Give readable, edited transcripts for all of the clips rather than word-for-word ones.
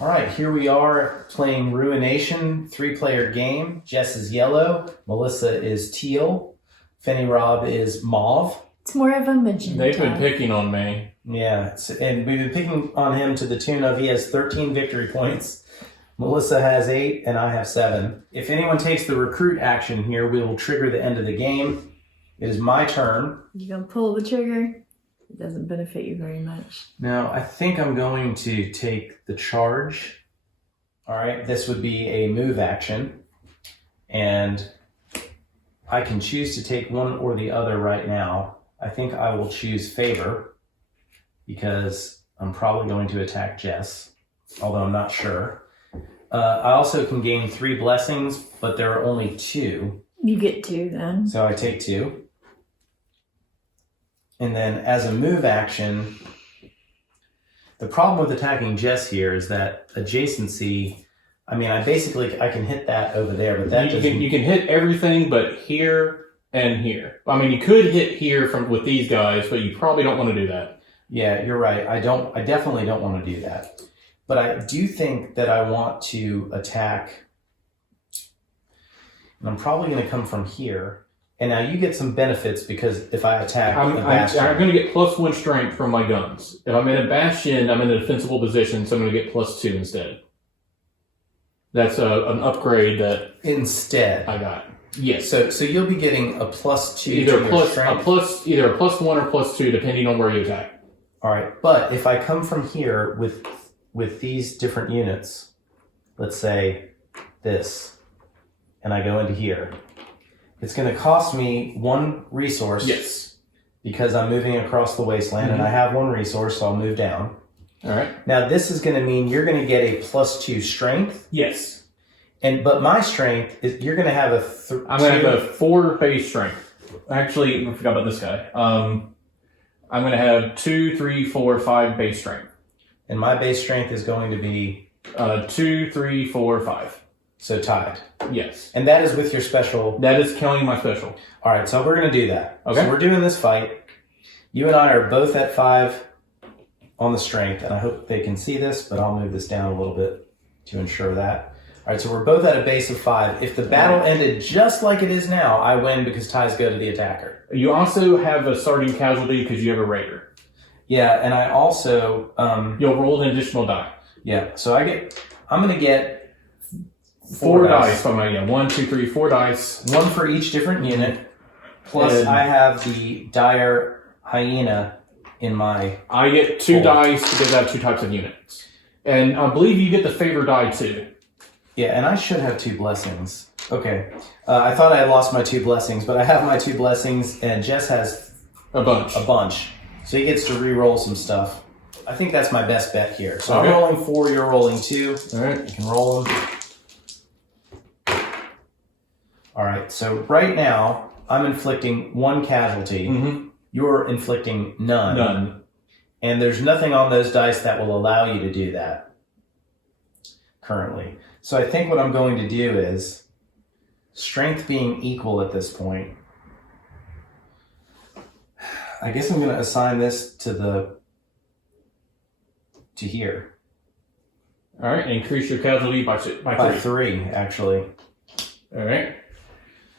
All right, here we are playing Ruination, 3-player game. Jess is yellow, Melissa is teal, Fenny Rob is mauve. It's more of a magenta. They've been picking on me. Yeah, and we've been picking on him to the tune of he has 13 victory points. Melissa has 8 and I have 7. If anyone takes the recruit action here, we will trigger the end of the game. It is my turn. You're going to pull the trigger. It doesn't benefit you very much. Now, I think I'm going to take the charge. All right, this would be a move action. And I can choose to take one or the other right now. I think I will choose favor because I'm probably going to attack Jess, although I'm not sure. I also can gain 3 blessings, but there are only 2. You get 2 then. So I take 2. And then as a move action, the problem with attacking Jess here is that adjacency, I mean, I can hit that over there, but that you can hit everything but here and here. I mean, you could hit here with these guys, but you probably don't want to do that. Yeah, you're right. I definitely don't want to do that. But I do think that I want to attack, and I'm probably going to come from here. And now you get some benefits because if I attack I'm going to get +1 strength from my guns. If I'm in a bastion, I'm in a defensible position, so I'm going to get +2 instead. That's an upgrade that instead I got. Yes. So you'll be getting a +2 either to your strength. Either a +1 or +2 depending on where you attack. All right, but if I come from here with these different units, let's say this, and I go into here, it's going to cost me 1 resource. Yes. Because I'm moving across the wasteland, and I have 1 resource, so I'll move down. All right. Now this is going to mean you're going to get a +2 strength. Yes. But my strength is you're going to have I'm going to have a 4 base strength. Actually, I forgot about this guy. I'm going to have 2, 3, 4, 5 base strength. And my base strength is going to be 2, 3, 4, 5. So tied. Yes. And that is with your special. That is counting my special. All right, so we're going to do that. Okay. So we're doing this fight. You and I are both at 5 on the strength, and I hope they can see this, but I'll move this down a little bit to ensure that. All right, so we're both at a base of 5. If the battle ended just like it is now, I win because ties go to the attacker. You also have a starting casualty because you have a raider. Yeah, and I also... You'll roll an additional die. Yeah, so I'm going to get... 4 dice from my 1, 2, 3, 4 dice. 1 for each different unit. Plus, I have the dire hyena in my... I get 2 dice because I have 2 types of units. And I believe you get the favor die too. Yeah, and I should have 2 blessings. Okay. I thought I had lost my 2 blessings, but I have my 2 blessings, and Jess has... A bunch. So he gets to re-roll some stuff. I think that's my best bet here. So okay. I'm rolling 4, you're rolling 2. All right. You can roll them. All right, so right now, I'm inflicting 1 casualty. Mm-hmm. You're inflicting none. None. And there's nothing on those dice that will allow you to do that currently. So I think what I'm going to do is, strength being equal at this point, I guess I'm going to assign this to here. All right, and increase your casualty by 3, actually. All right.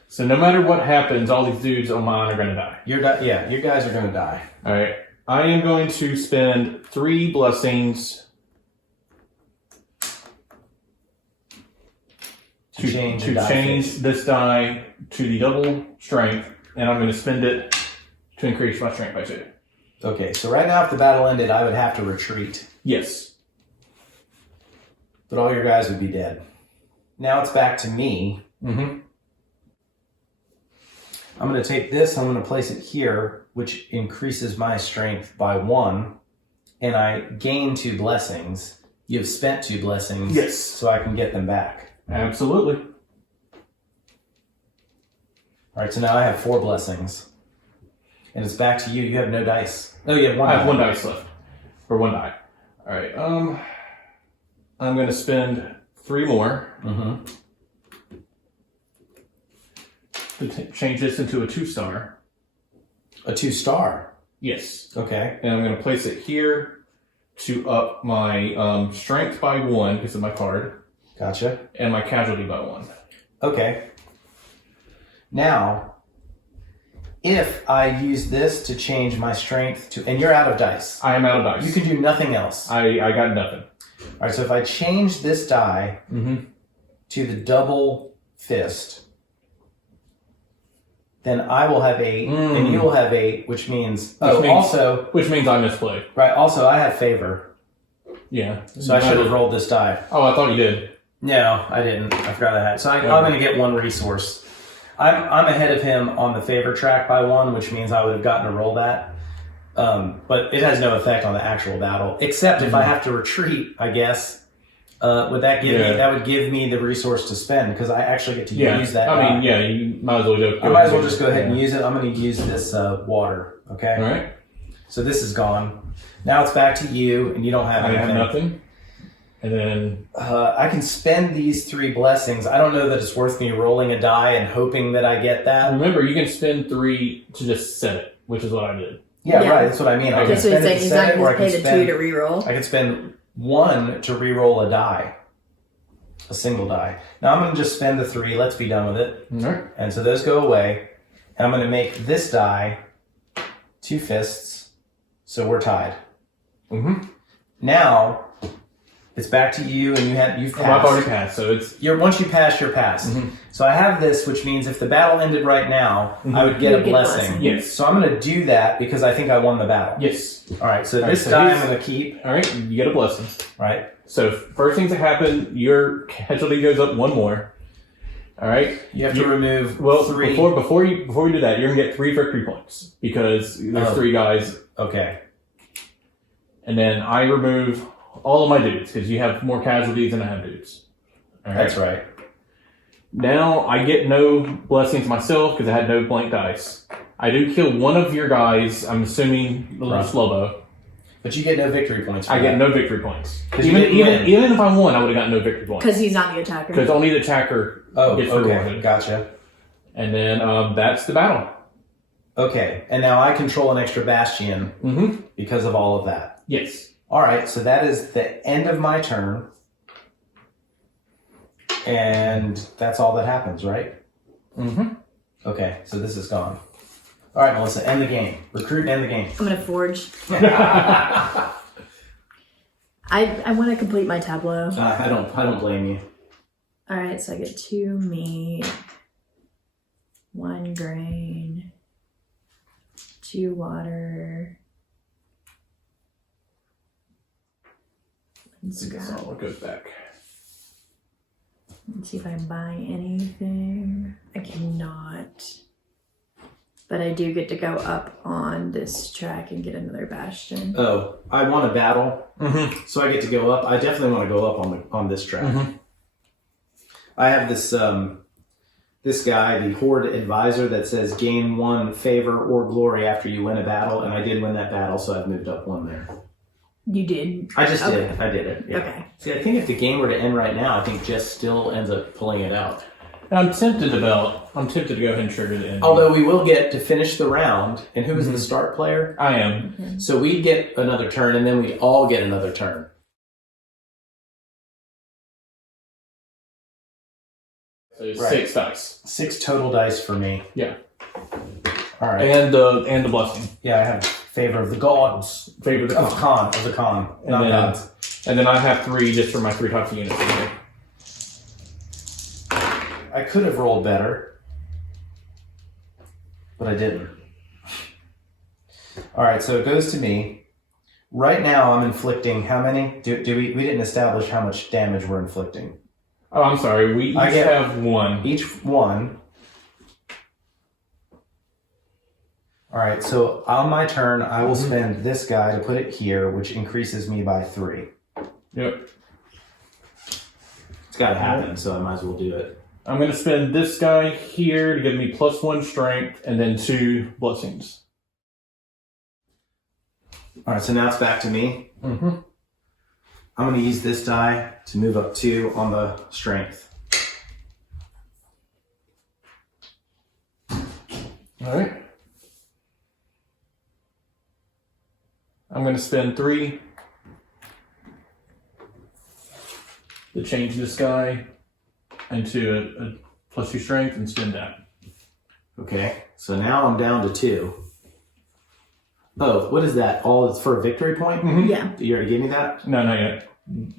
So no matter what happens, all these dudes on mine are going to die. You guys are going to die. All right. I am going to spend 3 blessings to change this die to the double strength, and I'm going to spend it to increase my strength by 2. Okay, so right now if the battle ended, I would have to retreat. Yes. But all your guys would be dead. Now it's back to me. Mm-hmm. I'm going to take this, I'm going to place it here, which increases my strength by 1, and I gain 2 blessings. You've spent 2 blessings. Yes. So I can get them back. Absolutely. All right, so now I have 4 blessings. And it's back to you. You have no dice. Oh, you have 1 I have die. 1 dice left. Or 1 die. All right. I'm going to spend 3 more. Mm-hmm. To change this into a 2-star. A 2-star? Yes. Okay. And I'm going to place it here to up my strength by 1 because of my card, Gotcha. and my casualty by 1. Okay. Now, if I use this to change my strength to, and you're out of dice. I am out of dice. You can do nothing else. I got nothing. All right, so if I change this die to the double fist, then I will have 8, and you will have 8, which means... Which means I misplayed. Right, also, I have favor. Yeah. So I should have rolled this die. Oh, I thought you did. No, I didn't. I forgot I had. So I'm going to get 1 resource. I'm ahead of him on the favor track by 1, which means I would have gotten to roll that. But it has no effect on the actual battle, except if I have to retreat, I guess. Would that give me? That would give me the resource to spend because I actually get to use that. I mean, you might as well go. I might as well just go ahead and use it. I'm going to use this water. Okay. All right. So this is gone. Now it's back to you, and you don't have anything. I have nothing. And then I can spend these 3 blessings. I don't know that it's worth me rolling a die and hoping that I get that. Remember, you can spend 3 to just set it, which is what I did. Yeah, right. That's what I mean. I can spend it to set it, or I can pay the 2 to reroll. I can spend 1 to reroll a die, a single die. Now I'm going to just spend the 3. Let's be done with it. All right. And so those go away. And I'm going to make this die 2 fists, so we're tied. Now it's back to you, and you've passed. I've already passed, so it's once you pass, you're passed. So I have this, which means if the battle ended right now, I would get a blessing. Yes. So I'm going to do that because I think I won the battle. Yes. All right. So this die I'm going to keep. All right. You get a blessing. Right. So first things that happen, your casualty goes up 1 more. All right. You have to remove 3. Before you do that, you're gonna get 3 victory points because there's 3 guys. Okay. And then I remove all of my dudes because you have more casualties than I have dudes. All right? That's right. Now I get no blessings myself because I had no blank dice. I do kill one of your guys. I'm assuming the little Slobo. But you get no victory points. I get no victory points. Even if I won, I would have gotten no victory points. Because he's not the attacker. Because only the attacker gets rewarded. Gotcha. And then that's the battle. Okay, and now I control an extra bastion because of all of that. Yes. All right, so that is the end of my turn. And that's all that happens, right? Okay, so this is gone. All right, Melissa, end the game. Recruit and end the game. I'm going to forge. I want to complete my tableau. I don't blame you. All right, so I get 2 meat, 1 grain, 2 water, 1 scrap. That's all goes back. Let's see if I buy anything. I cannot. But I do get to go up on this track and get another bastion. Oh, I want a battle, so I get to go up. I definitely want to go up on this track. I have this this guy, the Horde Advisor, that says gain 1 favor or glory after you win a battle, and I did win that battle, so I've moved up 1 there. You did? I just did. I did it. Yeah. Okay. See, I think if the game were to end right now, I think Jess still ends up pulling it out. I'm tempted to go ahead and trigger the end. Although we will get to finish the round, and who is the start player? I am. So we get another turn, and then we all get another turn. So 6 dice. 6 total dice for me. Yeah. All right. And the blessing. Yeah, I have favor of the gods. Favor of the con. Of the con. And Not then, gods. And then I have 3 just for my 3 toxic units. I could have rolled better, but I didn't. All right, so it goes to me. Right now, I'm inflicting how many? We didn't establish how much damage we're inflicting. Oh, I'm sorry. We each have 1. Each 1. All right, so on my turn, I will spend this guy to put it here, which increases me by 3. Yep. It's got to happen, so I might as well do it. I'm going to spend this guy here to give me +1 strength and then 2 blessings. All right, so now it's back to me. I'm going to use this die to move up 2 on the strength. All right. I'm going to spend 3 to change this guy into a +2 strength and spend that. Okay, so now I'm down to 2. Oh, what is that? All it's for a victory point? Mhm. Yeah. You already gave me that? No, not yet.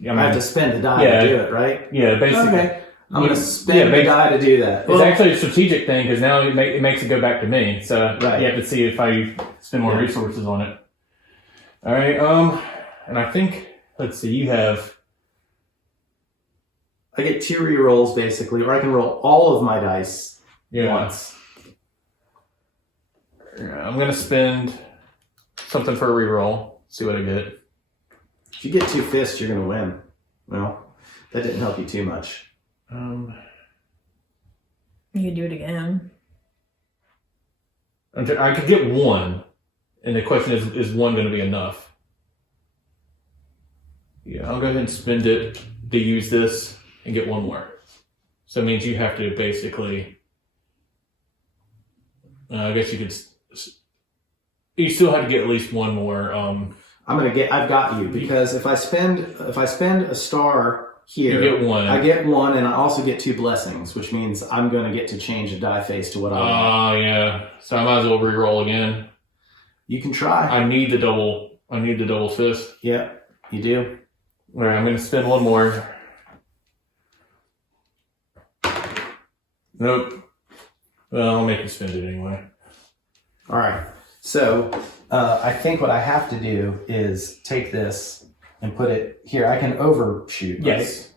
I have to spend the die yeah. to do it, right? Yeah, basically. Okay. I'm going to spend the die to do that. It's actually a strategic thing because now it makes it go back to me. So Right. you have to see if I spend more resources on it. All right. And I think, let's see, you have... I get 2 rerolls basically, or I can roll all of my dice once. Yeah, I'm going to spend something for a reroll. See what I get. If you get 2 fists, you're going to win. Well, that didn't help you too much. You can do it again. I could get 1, and the question is 1 going to be enough? Yeah, I'll go ahead and spend it to use this and get 1 more. So it means you have to basically... I guess you could... You still have to get at least 1 more. I've got you, because if I spend a star here, you get 1. I get 1, and I also get 2 blessings, which means I'm going to get to change the die face to what I want. Oh, yeah. So I might as well reroll again. You can try. I need the double fist. Yeah, you do. All right, I'm going to spend 1 more. Nope. Well, I'll make you spend it anyway. All right. So I think what I have to do is take this and put it here. I can overshoot, right? Yes.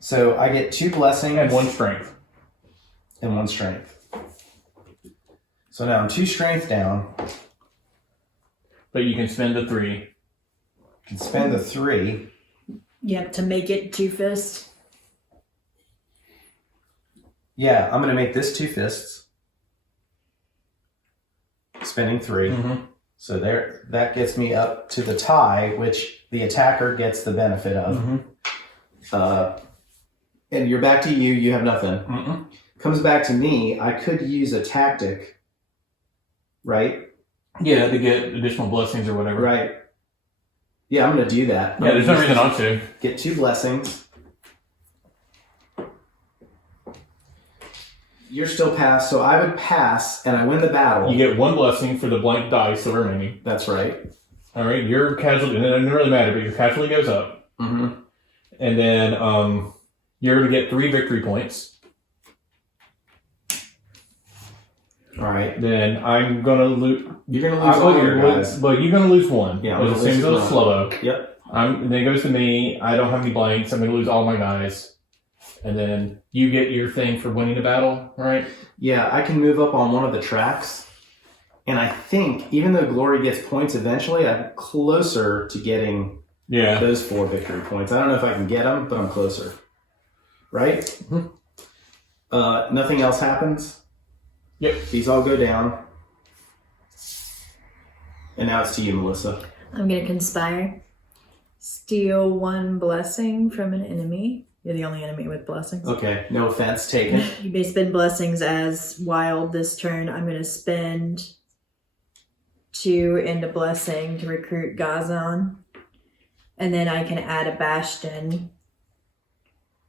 So I get 2 blessings. And 1 strength. And 1 strength. So now I'm 2 strength down. But you can spend the 3. Can spend the 3. Yep, to make it 2 fists. Yeah, I'm going to make this 2 fists. Spending 3. Mm-hmm. So there, that gets me up to the tie, which the attacker gets the benefit of. Mm-hmm. And you're back to you. You have nothing. Mm-mm. Comes back to me. I could use a tactic, right? Yeah, to get additional blessings or whatever. Right. Yeah, I'm going to do that. Yeah, there's no reason not to. Get 2 blessings. You're still passed, so I would pass, and I win the battle. You get 1 blessing for the blank dice still remaining. That's right. All right, your casualty, and it doesn't really matter, but your casualty goes up. Mm-hmm. And then you're going to get 3 victory points. All right. Then I'm going to lose... You're going to lose all your guys. Well, you're going to lose 1. Yeah, It's the same as a slow. Yep. Then it goes to me. I don't have any blanks. I'm going to lose all my guys. And then you get your thing for winning the battle, right? Yeah, I can move up on one of the tracks. And I think, even though Glory gets points eventually, I'm closer to getting those 4 victory points. I don't know if I can get them, but I'm closer. Right? Mm-hmm. Nothing else happens? Yep. These all go down. And now it's to you, Melissa. I'm going to conspire. Steal 1 blessing from an enemy. You're the only enemy with blessings. Okay, no offense taken. You may spend blessings as wild this turn. I'm going to spend 2 into blessing to recruit Gazan. And then I can add a bastion.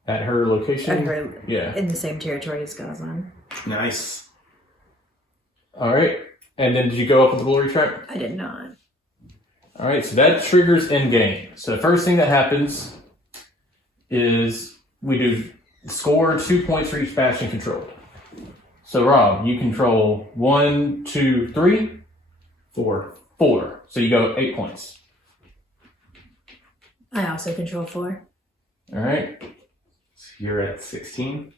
At her location? At her, yeah. In the same territory as Gazan. Nice. All right. And then did you go up on the glory track? I did not. All right, so that triggers end game. So the first thing that happens is we do score 2 points for each bastion controlled. So Rob, you control 1, 2, 3, 4. 4. So you go 8 points. I also control 4. All right. So you're at 16.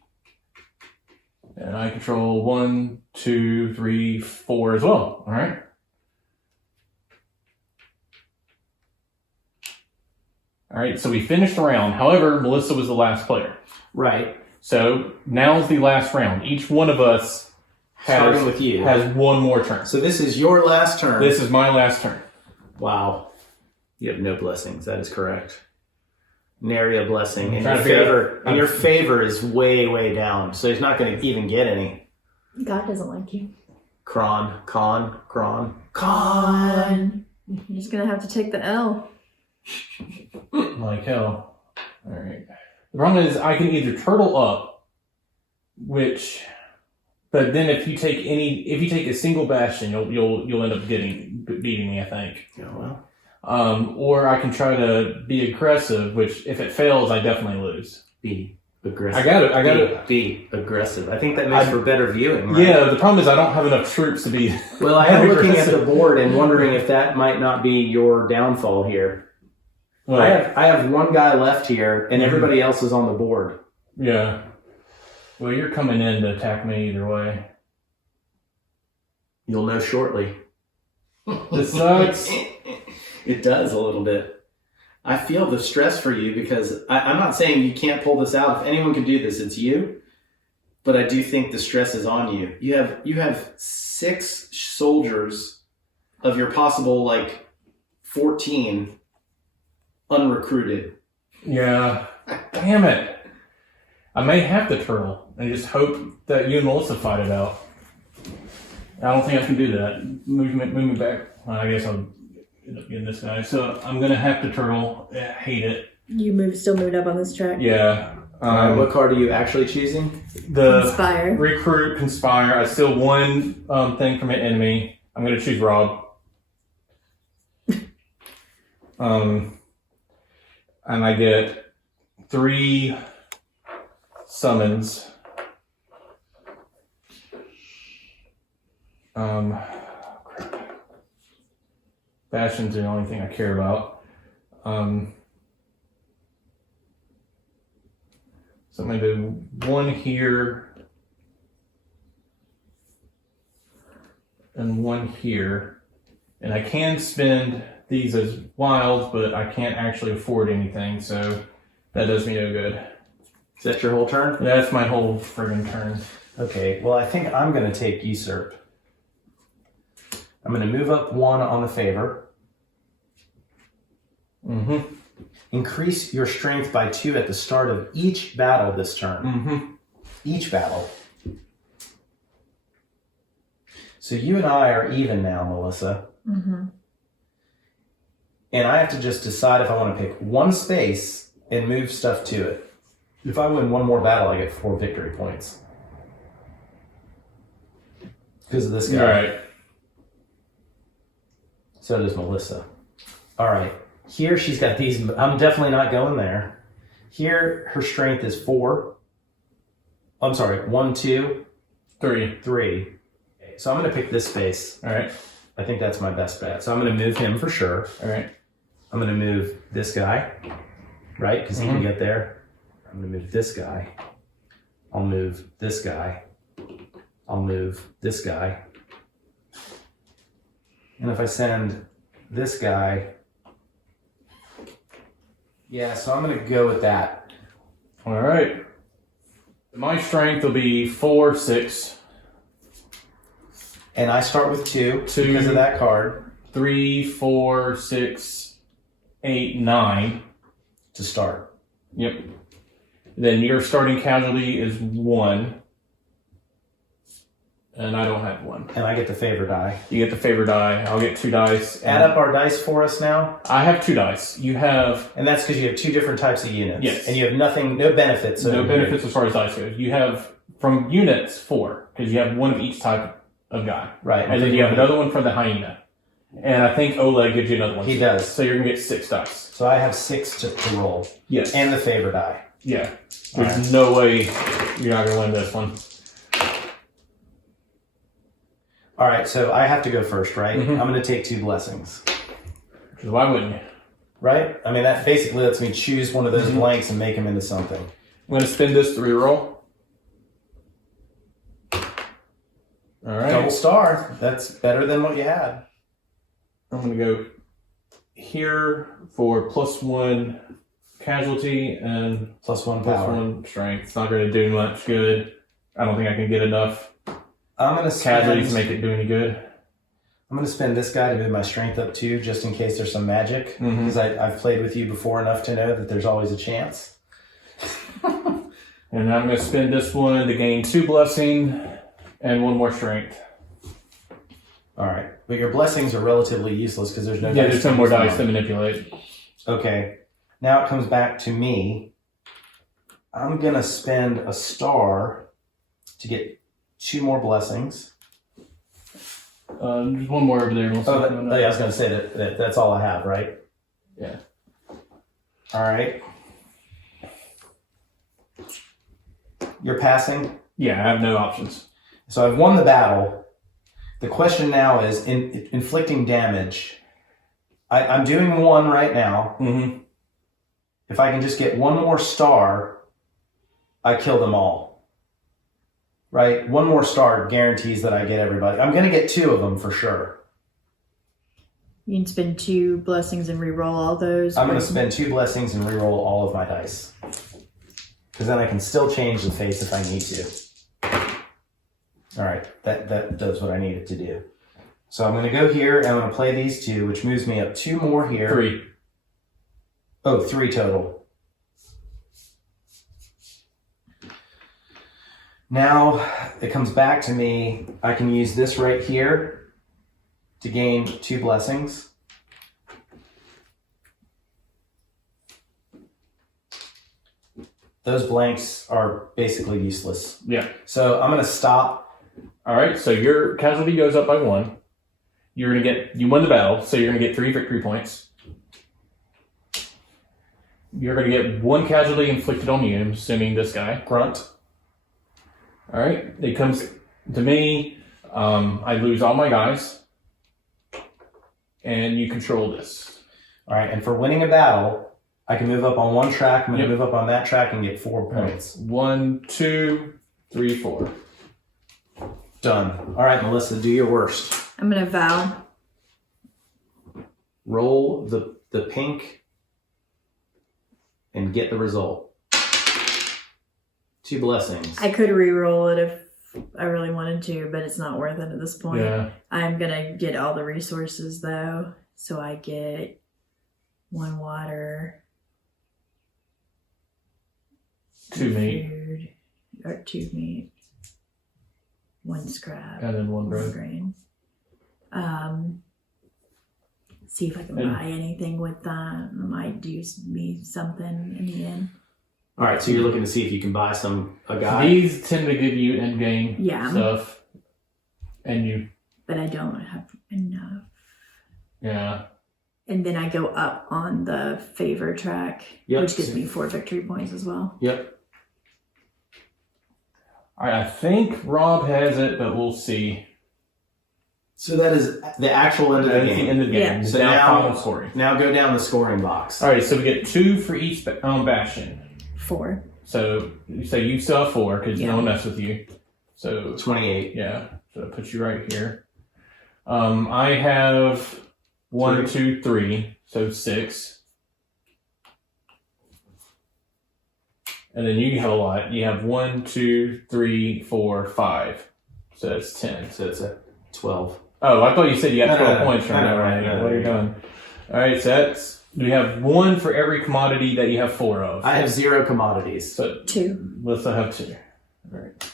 And I control 1, 2, 3, 4 as well. All right. All right, so we finished the round. However, Melissa was the last player. Right. So now's the last round. Each one of us Starting with you. has 1 more turn. So this is your last turn. This is my last turn. Wow. You have no blessings. That is correct. Nary a blessing. And trying your to figure favor, and your favor is way, way down. So he's not going to even get any. God doesn't like you. Con. You're just going to have to take the L. Like hell. All right. The problem is I can either turtle up, but then if you take a single bastion, you'll end up beating me, I think. Oh, well. Or I can try to be aggressive, which if it fails, I definitely lose. Be aggressive. I got it. Be aggressive. I think that makes for better viewing, right? Yeah, the problem is I don't have enough troops to be. Well, I am looking at the board and wondering if that might not be your downfall here. Well, I have one guy left here, and everybody else is on the board. Yeah. Well, you're coming in to attack me either way. You'll know shortly. This sucks. It does a little bit. I feel the stress for you because I'm not saying you can't pull this out. If anyone can do this, it's you. But I do think the stress is on you. You have 6 soldiers of your possible 14 unrecruited. Yeah. Damn it. I may have to turtle and just hope that you and Melissa fight it out. I don't think I can do that. Move me back. I guess I'll end up getting this guy. So I'm going to have to turtle. I hate it. You still moved up on this track? Yeah. What card are you actually choosing? The Conspire. Recruit, Conspire. I steal one thing from an enemy. I'm going to choose Rob. And I get 3 summons. Crap. Bastion's the only thing I care about. So I'm going to do 1 here and 1 here. And I can spend these as wilds, but I can't actually afford anything, so that does me no good. Is that your whole turn? That's my whole friggin' turn. Okay, well, I think I'm going to take Usurp. I'm going to move up 1 on the favor. Mm-hmm. Increase your strength by 2 at the start of each battle this turn. Mm-hmm. Each battle. So you and I are even now, Melissa. Mm-hmm. And I have to just decide if I want to pick 1 space and move stuff to it. If I win 1 more battle, I get 4 victory points. Because of this guy. All right. So does Melissa. All right. Here she's got these. I'm definitely not going there. Here her strength is 4. I'm sorry, 1, 2, 3. 3. So I'm going to pick this space. All right. I think that's my best bet. So I'm going to move him for sure. All right. I'm going to move this guy, right? Because he can get there. I'm going to move this guy. I'll move this guy. I'll move this guy. And if I send this guy, yeah, so I'm going to go with that. All right. My strength will be 4, 6. And I start with 2 2 because of that card 3, 4, 6, 8, 9 to start. Yep. Then your starting casualty is 1. And I don't have 1. And I get the favor die. You get the favor die. I'll get 2 dice. Add up our dice for us now. I have 2 dice. You have... And that's because you have 2 different types of units. Yes. And you have nothing, no benefits. No benefits as far as dice goes. You have, from units, 4. Because you have 1 of each type of guy. Right. And then you have another one for the hyena. And I think Oleg gives you another one. He does. So you're going to get 6 dice. So I have 6 to roll. Yes. And the favor die. Yeah. There's no way you're not going to win this one. All right, so I have to go first, right? Mm-hmm. I'm going to take 2 blessings. Because why wouldn't you? Right? I mean, that basically lets me choose one of those blanks and make them into something. I'm going to spin this to reroll. All right. Double star. That's better than what you had. I'm going to go here for +1 casualty and +1 power. +1 strength. It's not going to do much good. I don't think I can get enough I'm going to casualty to make it do any good. I'm going to spend this guy to move my strength up 2 just in case there's some magic. Because I've played with you before enough to know that there's always a chance. And I'm going to spend this one to gain 2 blessing and 1 more strength. All right. But your blessings are relatively useless because there's no Yeah, dice there's no more dice to manipulate. Okay. Now it comes back to me. I'm going to spend a star to get 2 more blessings. There's one more over there. Yeah, I was going to say that that's all I have, right? Yeah. All right. You're passing? Yeah, I have no options. So I've won the battle. The question now is, inflicting damage. I'm doing 1 right now. Mm-hmm. If I can just get 1 more star, I kill them all. Right? 1 more star guarantees that I get everybody. I'm going to get 2 of them for sure. You can spend 2 blessings and re-roll all those. I'm going to spend 2 blessings and re-roll all of my dice. Because then I can still change the face if I need to. All right, that does what I need it to do. So I'm going to go here, and I'm going to play these 2, which moves me up 2 more here. 3. Oh, 3 total. Now it comes back to me. I can use this right here to gain 2 blessings. Those blanks are basically useless. Yeah. So I'm going to stop. All right, so your casualty goes up by 1. You won the battle, so you're going to get 3 victory points. You're going to get 1 casualty inflicted on you, I'm assuming this guy. Grunt. All right, it comes to me. I lose all my guys, and you control this. All right, and for winning a battle, I can move up on 1 track. I'm going to move up on that track and get 4 points. 1, 2, 3, 4. Done. All right, Melissa, do your worst. I'm going to vow. Roll the pink and get the result. 2 blessings. I could re-roll it if I really wanted to, but it's not worth it at this point. Yeah. I'm going to get all the resources, though. So I get 1 water. 2 meat. Food, or 2 meat. 1 scrap. And then 1 1 bread. grain. See if I can buy anything with that. It might do me something in the end. All right, so you're looking to see if you can buy a guy. These tend to give you in-game Yeah. stuff. And you... But I don't have enough. Yeah. And then I go up on the favor track, which gives me 4 victory points as well. Yep. All right, I think Rob has it, but we'll see. So that is the actual end of the That's the game. end of the game. Yeah. It's So now final scoring. Now go down the scoring box. All right, so we get 2 for each bastion. 4. So you still have 4 because Yeah. no one messed with you. So 28. yeah, so that puts you right here. I have 1, 2, 3, so 6. And then you have a lot. You have 1, 2, 3, 4, 5. So that's 10. So it's a 12. Oh, I thought you said you got 12 points from no, that. no, What are you doing? All right, so that's we have 1 for every commodity that you have 4 of. I have 0 commodities. So 2. let's have 2. All right.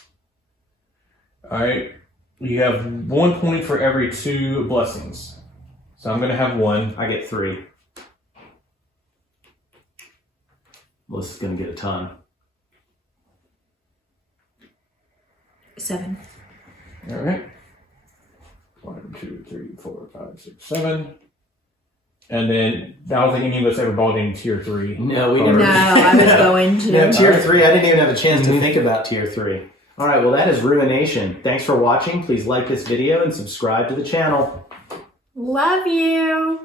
All right. You have 1 point for every 2 blessings. So I'm gonna have 1. I get 3. Melissa's gonna get a ton. 7. All right. 1, 2, 3, 4, 5, 6, 7. And then I don't think any of us ever bought in tier 3. No, we Or- never. No, I was going to. No, tier 3. I didn't even have a chance to think about tier 3. All right, well, that is Ruination. Thanks for watching. Please like this video and subscribe to the channel. Love you.